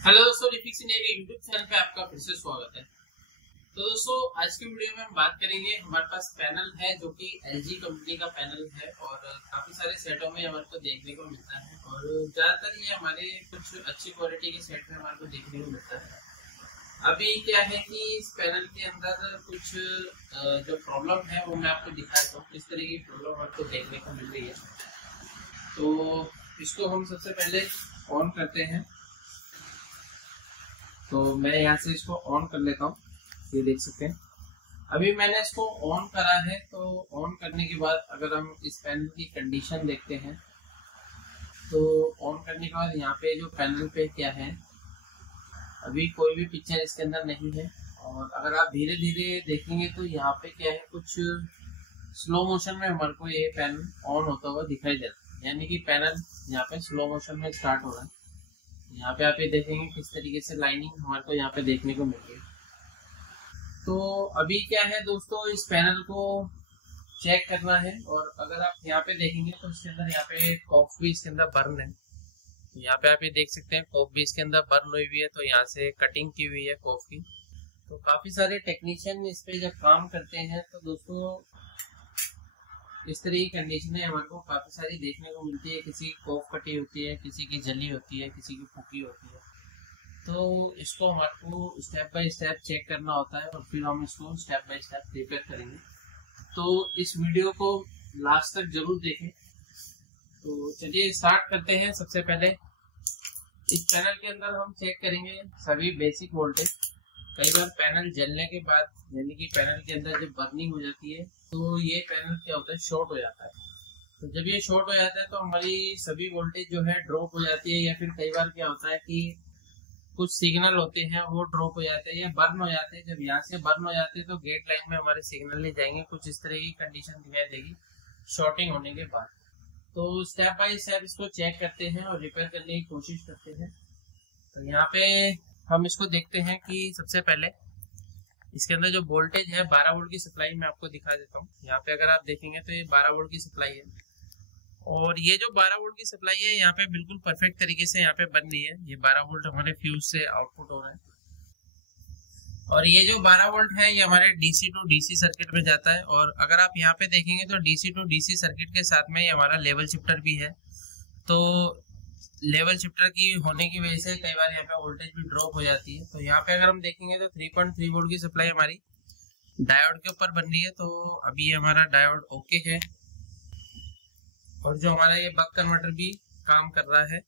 Hello दोस्तों, लिफिक्स India के YouTube channel पे आपका फिर से स्वागत है। तो दोस्तों, आज की वीडियो में हम बात करेंगे। हमारे पास पैनल है जो कि एलजी कंपनी का पैनल है और काफी सारे सेटों में हमारे को देखने को मिलता है और ज्यादातर ये हमारे कुछ अच्छी क्वालिटी के सेट में हमारे को देखने को मिलता है। अभी क्या है कि इस पैनल के अंदर कुछ जो प्रॉब्लम है वो मैं आपको दिखाता हूँ। किस तरह की प्रॉब्लम आपको देखने को मिल रही है। तो इसको हम सबसे पहले ऑन करते हैं। तो मैं यहाँ से इसको ऑन कर लेता हूँ। ये देख सकते हैं अभी मैंने इसको ऑन करा है। तो ऑन करने के बाद अगर हम इस पैनल की कंडीशन देखते हैं तो ऑन करने के बाद यहाँ पे जो पैनल पे क्या है, अभी कोई भी पिक्चर इसके अंदर नहीं है। और अगर आप धीरे धीरे देखेंगे तो यहाँ पे क्या है, कुछ स्लो मोशन में हमारे को ये पैनल ऑन होता हुआ दिखाई देता है। यानी कि पैनल यहाँ पे स्लो मोशन में स्टार्ट हो रहा है। यहाँ पे आप ये देखेंगे किस तरीके से लाइनिंग हमारे को यहाँ पे देखने को मिल रही है। तो अभी क्या है दोस्तों, इस पैनल को चेक करना है। और अगर आप यहाँ पे देखेंगे तो इसके अंदर यहाँ पे कॉफ भी इसके अंदर बर्न है। तो यहाँ पे आप ये देख सकते हैं कॉफ भी इसके अंदर बर्न हुई हुई है। तो यहाँ से कटिंग की हुई है कॉफ की। तो काफी सारे टेक्नीशियन इस पे जब काम करते हैं तो दोस्तों इस तरह की कंडीशनें हमारे को काफी सारी देखने को मिलती है। किसी की कॉफ कटी होती है, किसी की जली होती है, किसी की फूकी होती है। तो इसको हमारे को स्टेप बाय स्टेप चेक करना होता है और फिर हम इसको स्टेप बाय स्टेप रिपेयर करेंगे। तो इस वीडियो को लास्ट तक जरूर देखें। तो चलिए स्टार्ट करते हैं। सबसे पहले इस पैनल के अंदर हम चेक करेंगे सभी बेसिक वोल्टेज। कई बार पैनल जलने के बाद यानी कि पैनल के अंदर जब बर्निंग हो जाती है तो ये पैनल क्या होता है, शॉर्ट हो जाता है। तो जब ये शॉर्ट हो जाता है तो हमारी सभी वोल्टेज जो है ड्रॉप हो जाती है। या फिर कई बार क्या होता है कि कुछ सिग्नल होते हैं वो ड्रॉप हो जाते हैं या बर्न हो जाते हैं। जब यहाँ से बर्न हो जाते हैं तो गेट लाइन में हमारे सिग्नल नहीं जाएंगे। कुछ इस तरह की कंडीशन दिखाई देगी शॉर्टिंग होने के बाद। तो स्टेप बाय स्टेप इसको चेक करते हैं और रिपेयर करने की कोशिश करते हैं। तो यहाँ पे हम इसको देखते हैं कि सबसे पहले इसके अंदर जो वोल्टेज है 12 वोल्ट की सप्लाई मैं आपको दिखा देता हूँ। यहाँ पे अगर आप देखेंगे तो ये 12 वोल्ट की सप्लाई है और ये जो 12 वोल्ट की सप्लाई है यहाँ पे बिल्कुल परफेक्ट तरीके से यहाँ पे बन रही है। ये 12 वोल्ट हमारे फ्यूज से आउटपुट हो रहा है और ये जो 12 वोल्ट है ये हमारे डीसी टू डीसी सर्किट में जाता है। और अगर आप यहाँ पे देखेंगे तो डीसी टू डीसी सर्किट के साथ में ये हमारा लेवल शिफ्टर भी है। तो लेवल शिफ्टर की होने की वजह से कई बार यहाँ पे वोल्टेज भी ड्रॉप हो जाती है। तो यहाँ पे अगर हम देखेंगे तो 3.3 वोल्ट की सप्लाई हमारी डायोड के ऊपर बन रही है। तो अभी ये हमारा डायोड ओके है और जो हमारा ये बक कन्वर्टर भी काम कर रहा है।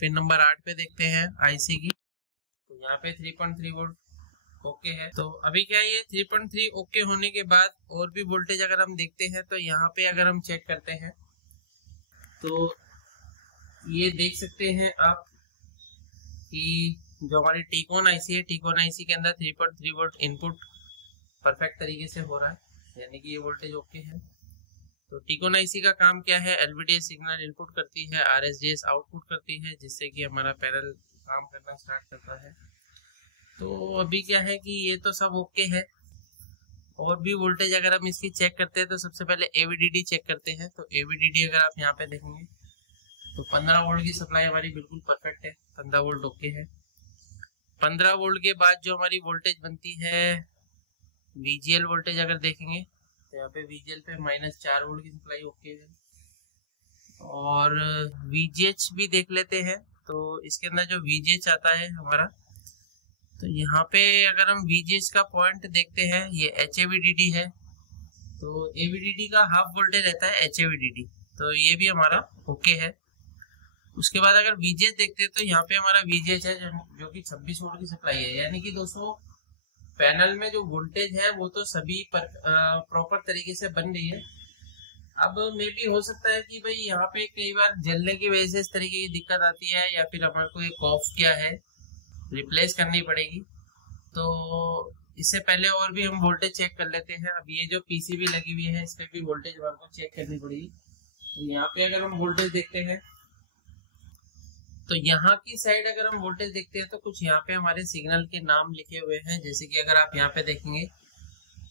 पिन नंबर 8 पे देखते हैं आईसी की। तो यहाँ पे 3.3 वोल्ट ओके है। तो अभी क्या है, ये 3.3 ओके होने के बाद और भी वोल्टेज अगर हम देखते हैं तो यहाँ पे अगर हम चेक करते हैं तो ये देख सकते हैं आप कि जो हमारी टीकॉन आईसी है, टीकॉन आईसी के अंदर 3.3 वोल्ट इनपुट परफेक्ट तरीके से हो रहा है। यानी कि ये वोल्टेज ओके है। तो टीकॉन आईसी का काम क्या है, एलवीडीएस सिग्नल इनपुट करती है, आरएसडीएस आउटपुट करती है, जिससे कि हमारा पैनल काम करना स्टार्ट करता है। तो अभी क्या है कि ये तो सब ओके है। और भी वोल्टेज अगर हम इसकी चेक करते हैं तो सबसे पहले एवीडीडी चेक करते हैं। तो एवीडीडी अगर आप यहाँ पे देखेंगे तो 15 वोल्ट की सप्लाई हमारी बिल्कुल परफेक्ट है, 15 वोल्ट ओके है। 15 वोल्ट के बाद जो हमारी वोल्टेज बनती है वीजीएल वोल्टेज अगर देखेंगे तो यहाँ पे वीजीएल पे -4 वोल्ट की सप्लाई ओके है। और वीजीएच भी देख लेते हैं। तो इसके अंदर जो वीजीएच आता है हमारा, तो यहाँ पे अगर हम वीजीएच का पॉइंट देखते हैं ये एचएवीडीडी है। तो एवीडीडी का हाफ वोल्टेज रहता है एचएवीडीडी। तो ये भी हमारा ओके है। उसके बाद अगर वीजीएच देखते हैं तो यहाँ पे हमारा वीजीएच है जो कि 26 वोल्ट की सप्लाई है। यानी कि दोस्तों पैनल में जो वोल्टेज है वो तो सभी प्रॉपर तरीके से बन रही है। अब मे भी हो सकता है कि भाई यहाँ पे कई बार जलने की वजह से इस तरीके की दिक्कत आती है या फिर हमारे को एक ऑफ क्या है रिप्लेस करनी पड़ेगी। तो इससे पहले और भी हम वोल्टेज चेक कर लेते हैं। अब ये जो पीसीबी लगी हुई है इस पे भी वोल्टेज हमारे को चेक करनी पड़ेगी। तो यहाँ पे अगर हम वोल्टेज देखते हैं तो यहाँ की साइड अगर हम वोल्टेज देखते हैं तो कुछ यहाँ पे हमारे सिग्नल के नाम लिखे हुए हैं। जैसे कि अगर आप यहाँ पे देखेंगे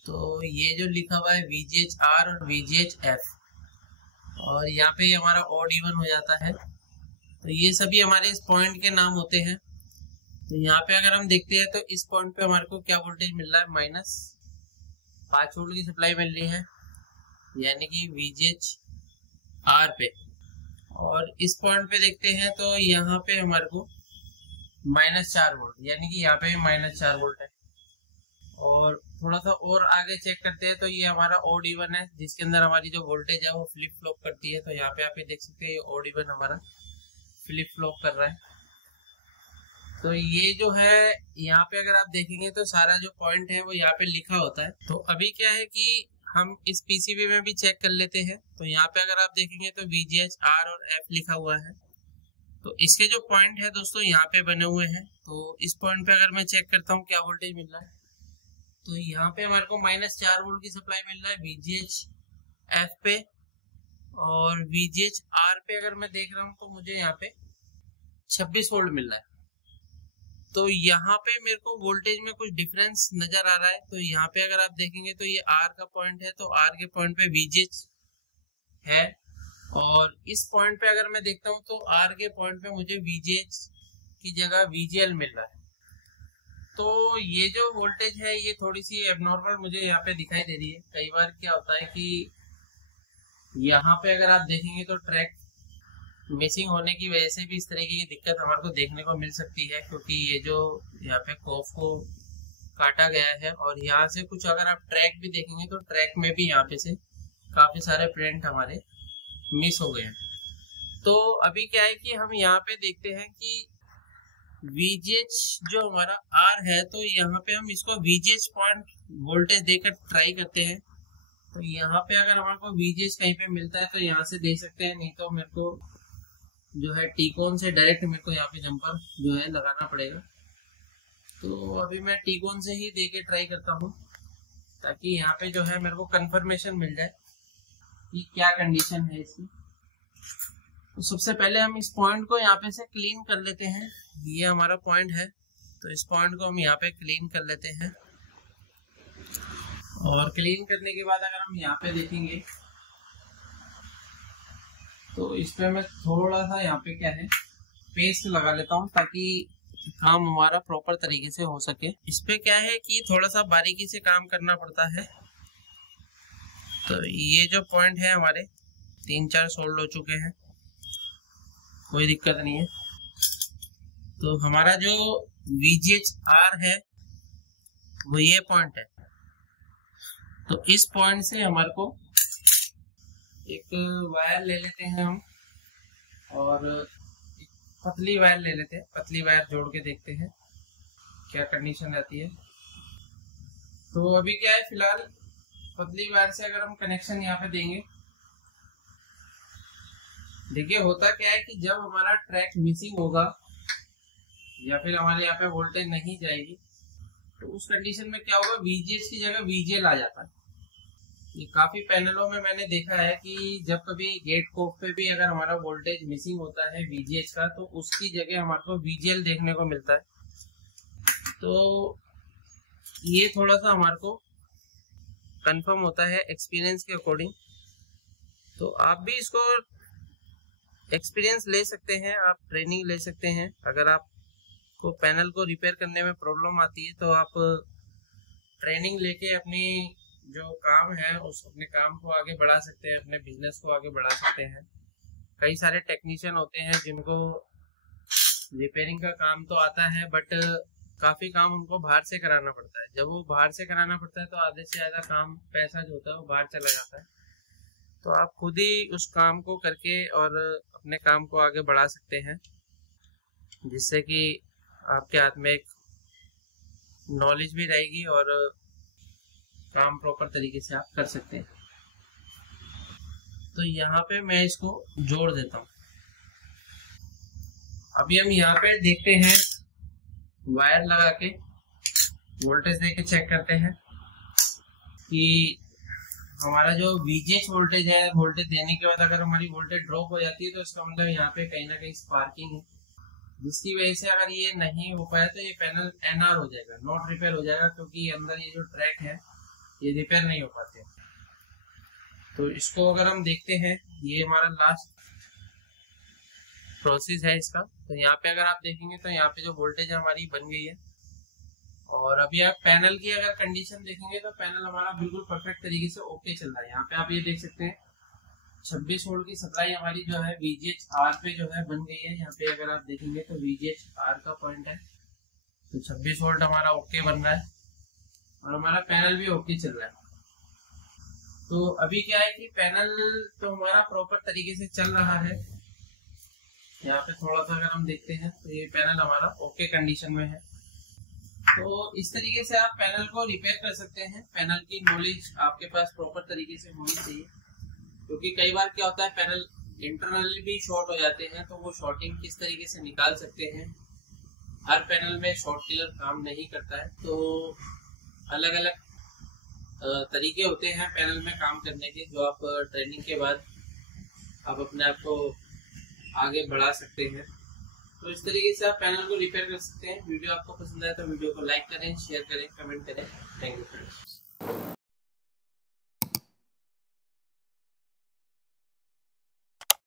तो ये जो लिखा हुआ है VGH-R और VGH-F और यहाँ पे हमारा ऑड इवन हो जाता है। तो ये सभी हमारे इस पॉइंट के नाम होते हैं। तो यहाँ पे अगर हम देखते हैं तो इस पॉइंट पे हमारे को क्या वोल्टेज मिल रहा है, -5 वोल्ट की सप्लाई मिल रही है, यानी कि VGH R पे। और इस पॉइंट पे देखते हैं तो यहाँ पे हमारे को -4 वोल्ट, यानी कि यहाँ पे -4 वोल्ट है। और थोड़ा सा और आगे चेक करते हैं तो ये हमारा ऑड इवन है, जिसके अंदर हमारी जो वोल्टेज है वो फ्लिप फ्लॉप करती है। तो यहाँ पे आप ये देख सकते हैं, ये ऑड इवन हमारा फ्लिप फ्लॉप कर रहा है। तो ये जो है यहाँ पे अगर आप देखेंगे तो सारा जो पॉइंट है वो यहाँ पे लिखा होता है। तो अभी क्या है कि हम इस पीसीबी में भी चेक कर लेते हैं। तो यहाँ पे अगर आप देखेंगे तो VGH R और F लिखा हुआ है। तो इसके जो पॉइंट है दोस्तों यहाँ पे बने हुए हैं। तो इस पॉइंट पे अगर मैं चेक करता हूँ क्या वोल्टेज मिल रहा है, तो यहाँ पे हमारे को -4 वोल्ट की सप्लाई मिल रहा है VGH F पे। और VGH R पे अगर मैं देख रहा हूँ तो मुझे यहाँ पे 26 वोल्ट मिल रहा है। तो यहाँ पे मेरे को वोल्टेज में कुछ डिफरेंस नजर आ रहा है। तो यहाँ पे अगर आप देखेंगे तो ये R का पॉइंट है, तो R के पॉइंट पे VGH है। और इस पॉइंट पे अगर मैं देखता हूँ तो R के पॉइंट पे मुझे VGH की जगह VGL मिल रहा है। तो ये जो वोल्टेज है ये थोड़ी सी एबनॉर्मल मुझे यहाँ पे दिखाई दे रही है। कई बार क्या होता है कि यहाँ पे अगर आप देखेंगे तो ट्रैक मिसिंग होने की वजह से भी इस तरीके की दिक्कत हमारे को देखने को मिल सकती है, क्योंकि ये जो यहाँ पे कॉफ को काटा गया है और यहाँ से कुछ अगर आप ट्रैक भी देखेंगे तो ट्रैक में भी यहाँ पे से काफी सारे प्रिंट हमारे मिस हो गए हैं। तो अभी क्या है कि हम यहाँ पे देखते हैं कि VGH जो हमारा R है, तो यहाँ पे हम इसको VGH पॉइंट वोल्टेज देकर ट्राई करते हैं। तो यहाँ पे अगर हमारे को VGH कहीं पे मिलता है तो यहाँ से दे सकते हैं, नहीं तो मेरे को जो है टीकॉन से डायरेक्ट मेरे को यहाँ पे जंपर जो है लगाना पड़ेगा। तो अभी मैं टीकॉन से ही देके ट्राई करता हूँ, ताकि यहाँ पे जो है मेरे को कंफर्मेशन मिल जाए कि क्या कंडीशन है इसकी। तो सबसे पहले हम इस पॉइंट को यहाँ पे से क्लीन कर लेते हैं। ये हमारा पॉइंट है, तो इस पॉइंट को हम यहाँ पे क्लीन कर लेते हैं। और क्लीन करने के बाद अगर हम यहाँ पे देखेंगे तो इस पे मैं थोड़ा सा यहाँ पे क्या है पेस्ट लगा लेता हूँ, ताकि काम हमारा प्रॉपर तरीके से हो सके। इस पे क्या है कि थोड़ा सा बारीकी से काम करना पड़ता है। तो ये जो पॉइंट है हमारे 3-4 सोल्ड हो चुके हैं, कोई दिक्कत नहीं है। तो हमारा जो VGH R है वो ये पॉइंट है। तो इस पॉइंट से हमारे को एक वायर ले लेते हैं हम, और एक पतली वायर ले लेते हैं। पतली वायर जोड़ के देखते हैं क्या कंडीशन रहती है। तो अभी क्या है, फिलहाल पतली वायर से अगर हम कनेक्शन यहाँ पे देंगे, देखिए होता क्या है कि जब हमारा ट्रैक मिसिंग होगा या फिर हमारे यहाँ पे वोल्टेज नहीं जाएगी, तो उस कंडीशन में क्या होगा, VGH की जगह VGL आ जाता है। ये काफी पैनलों में मैंने देखा है कि जब कभी गेट कोफ पे भी अगर हमारा वोल्टेज मिसिंग होता है VGH का, तो उसकी जगह हमारे को VGL देखने को मिलता है। तो ये थोड़ा सा हमारे को कंफर्म होता है एक्सपीरियंस के अकॉर्डिंग। तो आप भी इसको एक्सपीरियंस ले सकते हैं, आप ट्रेनिंग ले सकते हैं। अगर आपको पैनल को रिपेयर करने में प्रॉब्लम आती है तो आप ट्रेनिंग लेके अपनी जो काम है उस अपने काम को आगे बढ़ा सकते हैं, अपने बिजनेस को आगे बढ़ा सकते हैं। कई सारे टेक्नीशियन होते हैं जिनको रिपेयरिंग का काम तो आता है, बट काफी काम उनको बाहर से कराना पड़ता है। जब वो बाहर से कराना पड़ता है तो आधे से ज्यादा काम, पैसा जो होता है वो बाहर चला जाता है। तो आप खुद ही उस काम को करके और अपने काम को आगे बढ़ा सकते हैं, जिससे कि आपके हाथ में एक नॉलेज भी रहेगी और काम प्रॉपर तरीके से आप कर सकते हैं। तो यहाँ पे मैं इसको जोड़ देता हूँ। अभी हम यहाँ पे देखते हैं, वायर लगा के वोल्टेज देके चेक करते हैं कि हमारा जो VGH वोल्टेज है, वोल्टेज देने के बाद अगर हमारी वोल्टेज ड्रॉप हो जाती है तो इसका मतलब यहाँ पे कहीं ना कहीं स्पार्किंग है, जिसकी वजह से अगर ये नहीं हो पाया तो ये पैनल NR हो जाएगा, नॉट रिपेयर हो जाएगा, क्योंकि अंदर ये जो ट्रैक है ये रिपेयर नहीं हो पाते। तो इसको अगर हम देखते हैं, ये हमारा लास्ट प्रोसेस है इसका। तो यहाँ पे अगर आप देखेंगे तो यहाँ पे जो वोल्टेज हमारी बन गई है, और अभी आप पैनल की अगर कंडीशन देखेंगे तो पैनल हमारा बिल्कुल परफेक्ट तरीके से ओके चल रहा है। यहाँ पे आप ये देख सकते हैं 26 वोल्ट की सप्लाई हमारी जो है VGH-R पे जो है बन गई है। यहाँ पे अगर आप देखेंगे तो VGH-R का पॉइंट है, तो 26 वोल्ट हमारा ओके बन रहा है और हमारा पैनल भी ओके चल रहा है। तो अभी क्या है कि पैनल तो हमारा प्रॉपर तरीके से चल रहा है। यहाँ पे थोड़ा सा अगर हम देखते हैं तो ये पैनल हमारा ओके कंडीशन में है। तो इस तरीके से आप पैनल को रिपेयर कर सकते हैं। पैनल की नॉलेज आपके पास प्रॉपर तरीके से होनी चाहिए, क्योंकि कई बार क्या होता है पैनल इंटरनली भी शॉर्ट हो जाते हैं, तो वो शॉर्टिंग किस तरीके से निकाल सकते हैं। हर पैनल में शॉर्ट किलर काम नहीं करता है, तो अलग अलग तरीके होते हैं पैनल में काम करने के, जो आप ट्रेनिंग के बाद आप अपने आप को आगे बढ़ा सकते हैं। तो इस तरीके से आप पैनल को रिपेयर कर सकते हैं। वीडियो आपको पसंद आए तो वीडियो को लाइक करें, शेयर करें, कमेंट करें। Thank you friends.